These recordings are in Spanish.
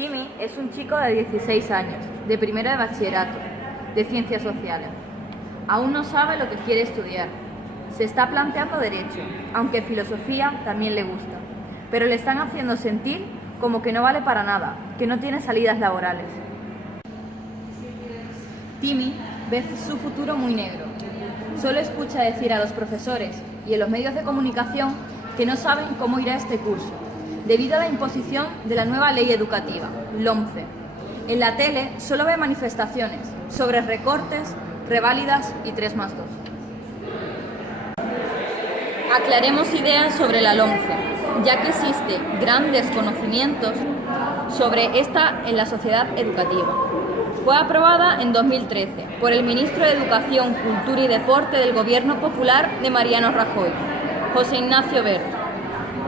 Timmy es un chico de 16 años, de primero de bachillerato, de Ciencias Sociales. Aún no sabe lo que quiere estudiar. Se está planteando Derecho, aunque Filosofía también le gusta, pero le están haciendo sentir como que no vale para nada, que no tiene salidas laborales. Timmy ve su futuro muy negro. Solo escucha decir a los profesores y en los medios de comunicación que no saben cómo irá este curso, debido a la imposición de la nueva ley educativa, LOMCE. En la tele solo ve manifestaciones sobre recortes, reválidas y 3+2. Aclaremos ideas sobre la LOMCE, ya que existe gran desconocimiento sobre esta en la sociedad educativa. Fue aprobada en 2013 por el ministro de Educación, Cultura y Deporte del Gobierno Popular de Mariano Rajoy, José Ignacio Wert.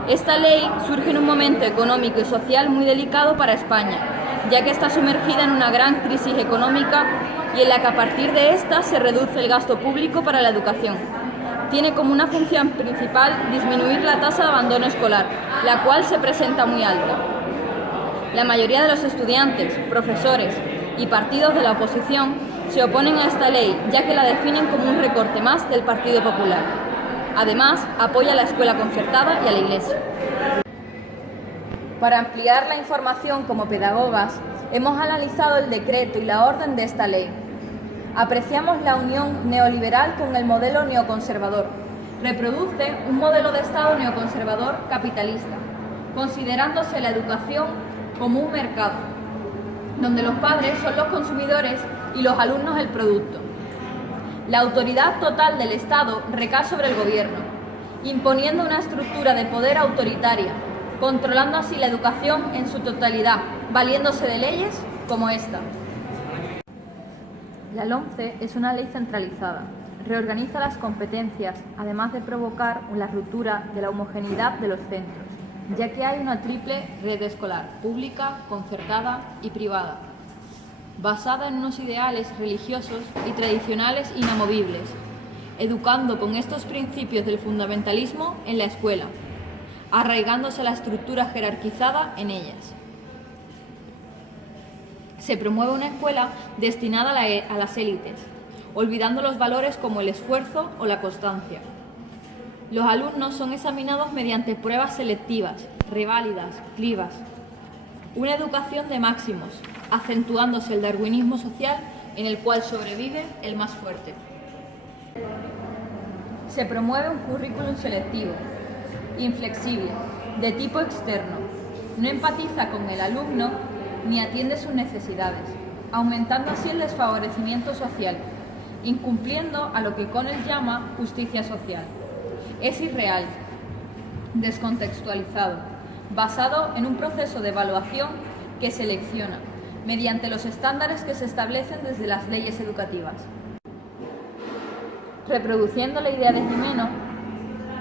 Esta ley surge en un momento económico y social muy delicado para España, ya que está sumergida en una gran crisis económica y en la que a partir de esta se reduce el gasto público para la educación. Tiene como una función principal disminuir la tasa de abandono escolar, la cual se presenta muy alta. La mayoría de los estudiantes, profesores y partidos de la oposición se oponen a esta ley, ya que la definen como un recorte más del Partido Popular. Además, apoya a la escuela concertada y a la Iglesia. Para ampliar la información como pedagogas, hemos analizado el decreto y la orden de esta ley. Apreciamos la unión neoliberal con el modelo neoconservador. Reproduce un modelo de Estado neoconservador capitalista, considerándose la educación como un mercado, donde los padres son los consumidores y los alumnos el producto. La autoridad total del Estado recae sobre el gobierno, imponiendo una estructura de poder autoritaria, controlando así la educación en su totalidad, valiéndose de leyes como esta. La LOMCE es una ley centralizada. Reorganiza las competencias, además de provocar la ruptura de la homogeneidad de los centros, ya que hay una triple red escolar, pública, concertada y privada, basada en unos ideales religiosos y tradicionales inamovibles, educando con estos principios del fundamentalismo en la escuela, arraigándose la estructura jerarquizada en ellas. Se promueve una escuela destinada a las élites, olvidando los valores como el esfuerzo o la constancia. Los alumnos son examinados mediante pruebas selectivas, reválidas, clivas. Una educación de máximos, acentuándose el darwinismo social en el cual sobrevive el más fuerte. Se promueve un currículum selectivo, inflexible, de tipo externo. No empatiza con el alumno ni atiende sus necesidades, aumentando así el desfavorecimiento social, incumpliendo a lo que Connell llama justicia social. Es irreal, descontextualizado, basado en un proceso de evaluación que selecciona, mediante los estándares que se establecen desde las leyes educativas. Reproduciendo la idea de Gimeno,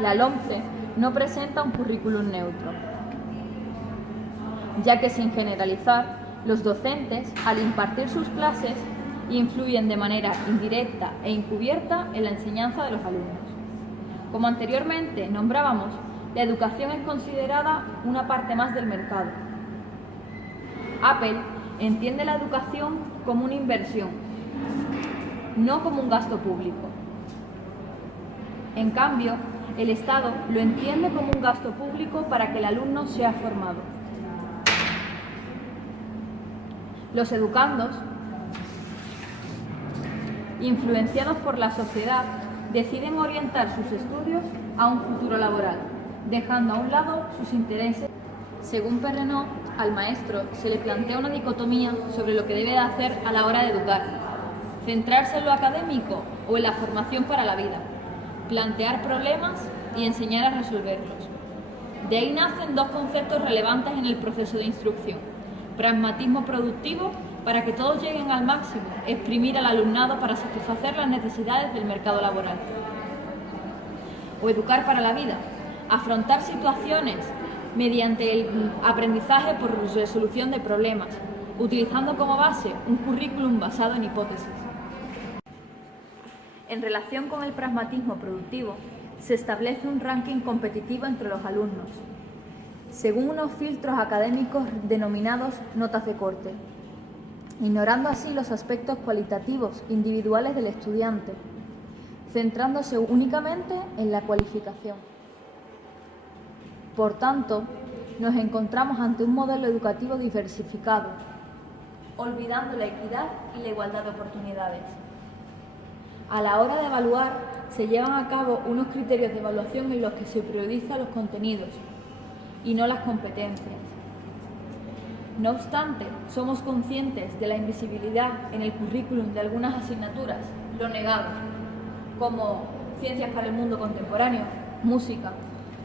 la LOMCE no presenta un currículum neutro, ya que sin generalizar, los docentes, al impartir sus clases, influyen de manera indirecta e encubierta en la enseñanza de los alumnos. Como anteriormente nombrábamos, la educación es considerada una parte más del mercado. Apple entiende la educación como una inversión, no como un gasto público. En cambio, el Estado lo entiende como un gasto público para que el alumno sea formado. Los educandos, influenciados por la sociedad, deciden orientar sus estudios a un futuro laboral, dejando a un lado sus intereses. Según Perrenot, al maestro se le plantea una dicotomía sobre lo que debe de hacer a la hora de educar: centrarse en lo académico o en la formación para la vida, plantear problemas y enseñar a resolverlos. De ahí nacen dos conceptos relevantes en el proceso de instrucción: pragmatismo productivo, para que todos lleguen al máximo, exprimir al alumnado para satisfacer las necesidades del mercado laboral. O educar para la vida, afrontar situaciones mediante el aprendizaje por resolución de problemas, utilizando como base un currículum basado en hipótesis. En relación con el pragmatismo productivo, se establece un ranking competitivo entre los alumnos. según unos filtros académicos denominados notas de corte, ignorando así los aspectos cualitativos individuales del estudiante, centrándose únicamente en la cualificación. Por tanto, nos encontramos ante un modelo educativo diversificado, olvidando la equidad y la igualdad de oportunidades. A la hora de evaluar, se llevan a cabo unos criterios de evaluación en los que se priorizan los contenidos y no las competencias. No obstante, somos conscientes de la invisibilidad en el currículum de algunas asignaturas, lo negado, como Ciencias para el Mundo Contemporáneo, Música,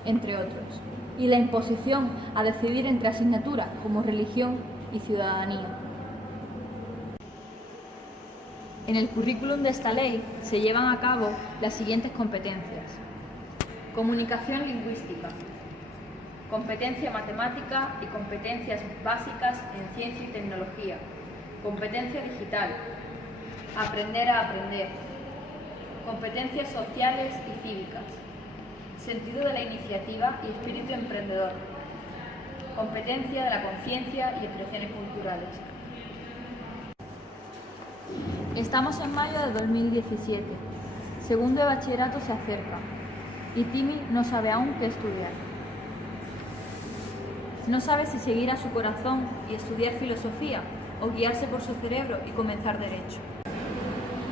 entre otros, y la imposición a decidir entre asignaturas como Religión y Ciudadanía. En el currículum de esta ley se llevan a cabo las siguientes competencias: comunicación lingüística, competencia matemática y competencias básicas en ciencia y tecnología, competencia digital, aprender a aprender, competencias sociales y cívicas, sentido de la iniciativa y espíritu emprendedor, competencia de la conciencia y expresiones culturales. Estamos en mayo de 2017, segundo de bachillerato se acerca y Timi no sabe aún qué estudiar. No sabe si seguir a su corazón y estudiar filosofía o guiarse por su cerebro y comenzar derecho.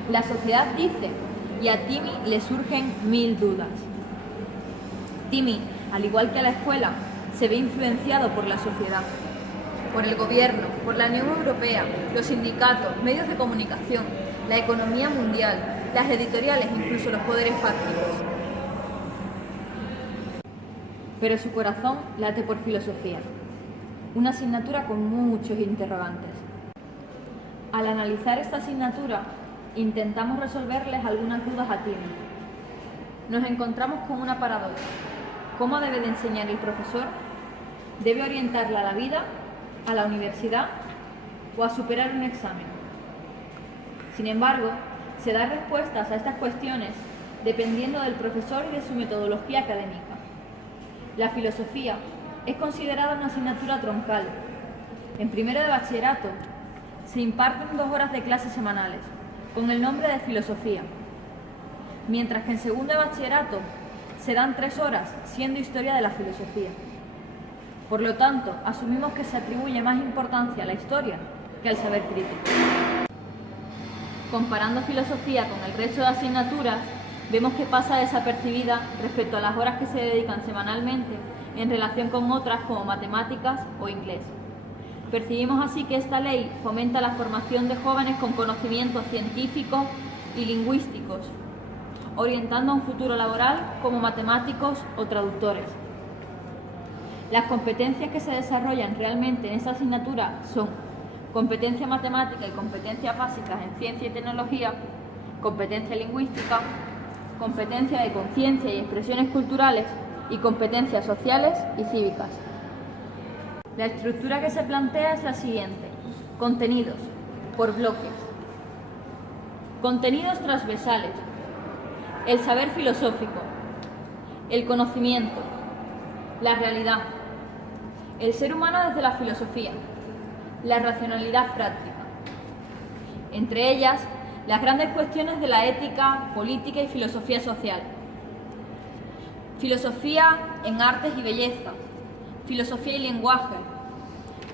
La sociedad dice, y a Timi le surgen 1000 dudas. Timi, al igual que a la escuela, se ve influenciado por la sociedad, por el gobierno, por la Unión Europea, los sindicatos, medios de comunicación, la economía mundial, las editoriales, incluso los poderes fácticos. Pero su corazón late por filosofía, una asignatura con muchos interrogantes. Al analizar esta asignatura, intentamos resolverles algunas dudas a Timi. Nos encontramos con una paradoja. ¿Cómo debe de enseñar el profesor? ¿Debe orientarla a la vida, a la universidad o a superar un examen? Sin embargo, se dan respuestas a estas cuestiones dependiendo del profesor y de su metodología académica. La filosofía es considerada una asignatura troncal. En primero de bachillerato se imparten 2 horas de clases semanales con el nombre de filosofía, mientras que en segundo de bachillerato se dan 3 horas siendo historia de la filosofía. Por lo tanto, asumimos que se atribuye más importancia a la historia que al saber crítico. Comparando filosofía con el resto de asignaturas, vemos que pasa desapercibida respecto a las horas que se dedican semanalmente en relación con otras como matemáticas o inglés. Percibimos así que esta ley fomenta la formación de jóvenes con conocimientos científicos y lingüísticos, orientando a un futuro laboral como matemáticos o traductores. Las competencias que se desarrollan realmente en esta asignatura son competencia matemática y competencias básicas en ciencia y tecnología, competencia lingüística, competencia de conciencia y expresiones culturales y competencias sociales y cívicas. La estructura que se plantea es la siguiente: contenidos, por bloques. Contenidos transversales: el saber filosófico, el conocimiento, la realidad, el ser humano desde la filosofía, la racionalidad práctica. Entre ellas, las grandes cuestiones de la ética, política y filosofía social. Filosofía en artes y belleza, filosofía y lenguaje,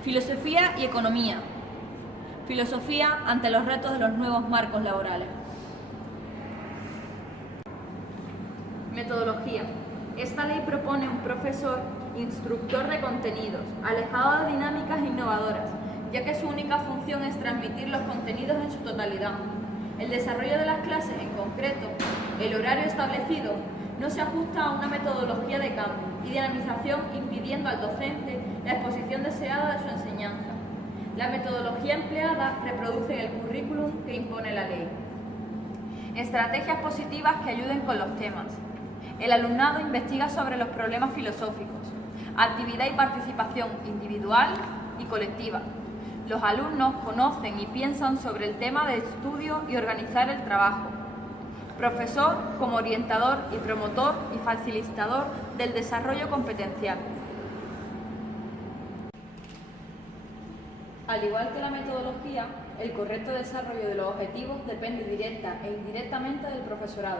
filosofía y economía, filosofía ante los retos de los nuevos marcos laborales. Metodología. Esta ley propone un profesor instructor de contenidos, alejado de dinámicas innovadoras, ya que su única función es transmitir los contenidos en su totalidad. El desarrollo de las clases en concreto, el horario establecido, no se ajusta a una metodología de cambio y dinamización, impidiendo al docente la exposición deseada de su enseñanza. La metodología empleada reproduce el currículum que impone la ley. Estrategias positivas que ayuden con los temas. El alumnado investiga sobre los problemas filosóficos. Actividad y participación individual y colectiva. Los alumnos conocen y piensan sobre el tema de estudio y organizar el trabajo. Profesor como orientador y promotor y facilitador del desarrollo competencial. Al igual que la metodología, el correcto desarrollo de los objetivos depende directa e indirectamente del profesorado,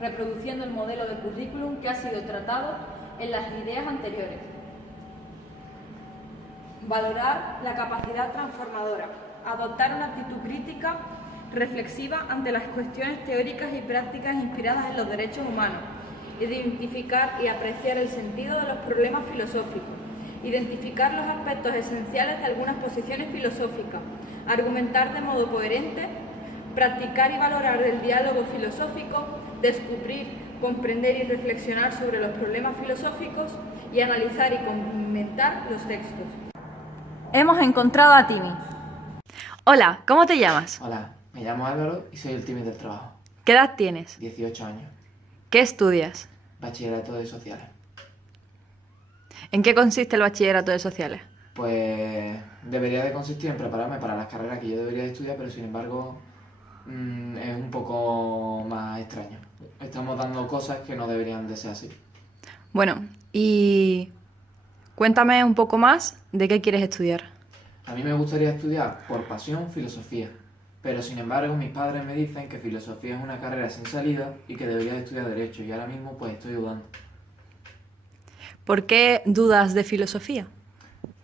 reproduciendo el modelo de currículum que ha sido tratado en las ideas anteriores. Valorar la capacidad transformadora, adoptar una actitud crítica, reflexiva ante las cuestiones teóricas y prácticas inspiradas en los derechos humanos, identificar y apreciar el sentido de los problemas filosóficos, identificar los aspectos esenciales de algunas posiciones filosóficas, argumentar de modo coherente, practicar y valorar el diálogo filosófico, descubrir, comprender y reflexionar sobre los problemas filosóficos y analizar y comentar los textos. Hemos encontrado a Timi. Hola, ¿cómo te llamas? Hola, me llamo Álvaro y soy el Timi del trabajo. ¿Qué edad tienes? 18 años, ¿Qué estudias? bachillerato de sociales. ¿En qué consiste el bachillerato de sociales? Pues debería de consistir en prepararme para las carreras que yo debería de estudiar, pero sin embargo es un poco más extraño. Estamos dando cosas que no deberían de ser así. Bueno, y cuéntame un poco más de qué quieres estudiar. A mí me gustaría estudiar por pasión filosofía, pero sin embargo mis padres me dicen que filosofía es una carrera sin salida y que debería de estudiar derecho, y ahora mismo pues estoy dudando. ¿Por qué dudas de filosofía?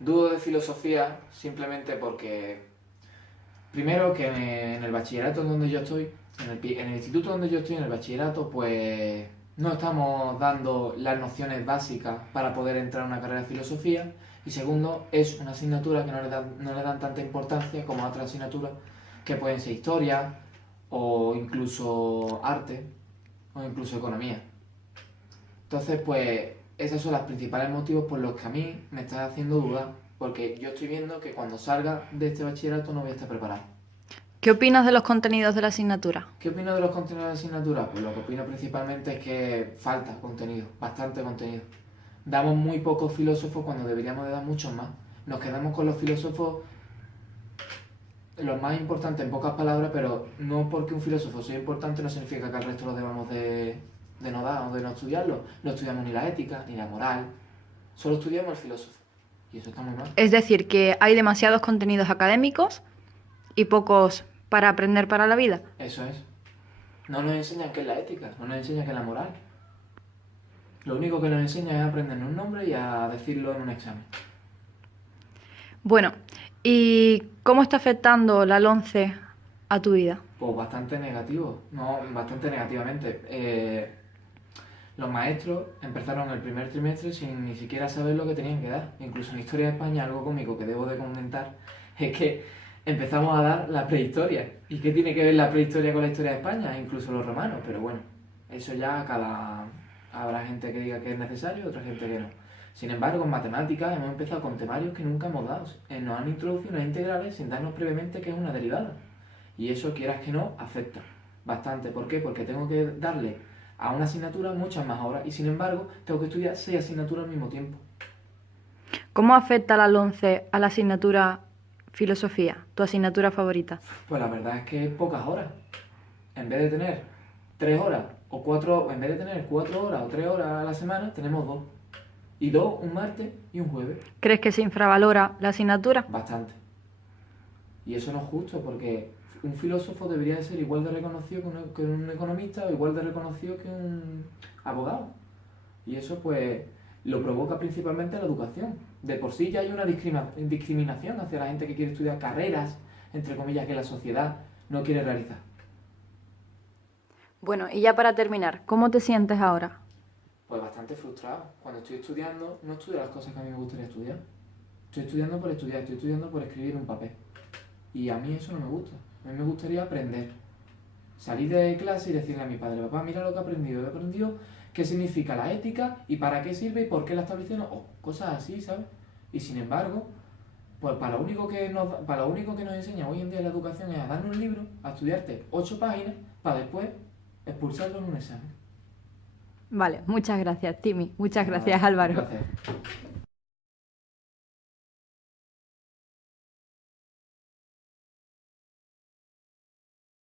Dudo de filosofía simplemente porque, primero, que en el bachillerato donde yo estoy, en el instituto donde yo estoy, en el bachillerato, pues no estamos dando las nociones básicas para poder entrar a una carrera de filosofía. Y segundo, es una asignatura que no le dan tanta importancia como a otras asignaturas que pueden ser historia o incluso arte o incluso economía. Entonces, pues esos son los principales motivos por los que a mí me está haciendo dudar, porque yo estoy viendo que cuando salga de este bachillerato no voy a estar preparado. ¿Qué opinas de los contenidos de la asignatura? ¿Qué opino de los contenidos de la asignatura? Pues lo que opino principalmente es que falta contenido, bastante contenido. Damos muy pocos filósofos cuando deberíamos de dar muchos más. Nos quedamos con los filósofos los más importantes en pocas palabras, pero no porque un filósofo sea importante no significa que al resto lo debamos de no dar o de no estudiarlo. No estudiamos ni la ética, ni la moral, solo estudiamos el filósofo. Y eso está muy mal. Es decir, que hay demasiados contenidos académicos y pocos para aprender para la vida. Eso es. No nos enseñan qué es la ética, no nos enseñan qué es la moral. Lo único que nos enseñan es a aprender un nombre y a decirlo en un examen. Bueno, ¿y cómo está afectando la LOMCE a tu vida? Pues bastante negativo, no, bastante negativamente. Los maestros empezaron el primer trimestre sin ni siquiera saber lo que tenían que dar. Incluso en Historia de España, algo cómico que debo de comentar, es que empezamos a dar la prehistoria. ¿Y qué tiene que ver la prehistoria con la historia de España? Incluso los romanos, pero bueno, eso ya habrá gente que diga que es necesario y otra gente que no. Sin embargo, en matemáticas hemos empezado con temarios que nunca hemos dado. Nos han introducido unas integrales sin darnos previamente que es una derivada. Y eso, quieras que no, afecta bastante. ¿Por qué? Porque tengo que darle a una asignatura muchas más horas y sin embargo tengo que estudiar 6 asignaturas al mismo tiempo. ¿Cómo afecta la LOMCE a la asignatura filosofía, tu asignatura favorita? Pues la verdad es que pocas horas. En vez de tener 3 horas o 4, en vez de tener 4 horas o 3 horas a la semana, tenemos 2. Y 2 un martes y un jueves. ¿Crees que se infravalora la asignatura? Bastante. Y eso no es justo porque un filósofo debería de ser igual de reconocido que un economista o igual de reconocido que un abogado. Y eso pues lo provoca principalmente la educación. De por sí ya hay una discriminación hacia la gente que quiere estudiar carreras, entre comillas, que la sociedad no quiere realizar. Bueno, y ya para terminar, ¿cómo te sientes ahora? Pues bastante frustrado. Cuando estoy estudiando, no estudio las cosas que a mí me gustaría estudiar. Estoy estudiando por estudiar, estoy estudiando por escribir un papel. Y a mí eso no me gusta. A mí me gustaría aprender. Salir de clase y decirle a mi padre, papá, mira lo que he aprendido. He aprendido qué significa la ética y para qué sirve y por qué la establecieron, o cosas así, ¿sabes? Y sin embargo, pues para lo único que nos enseña hoy en día la educación es a darnos un libro, a estudiarte 8 páginas, para después expulsarlo en un examen. Vale, muchas gracias, Timi. Muchas gracias, Álvaro. Gracias.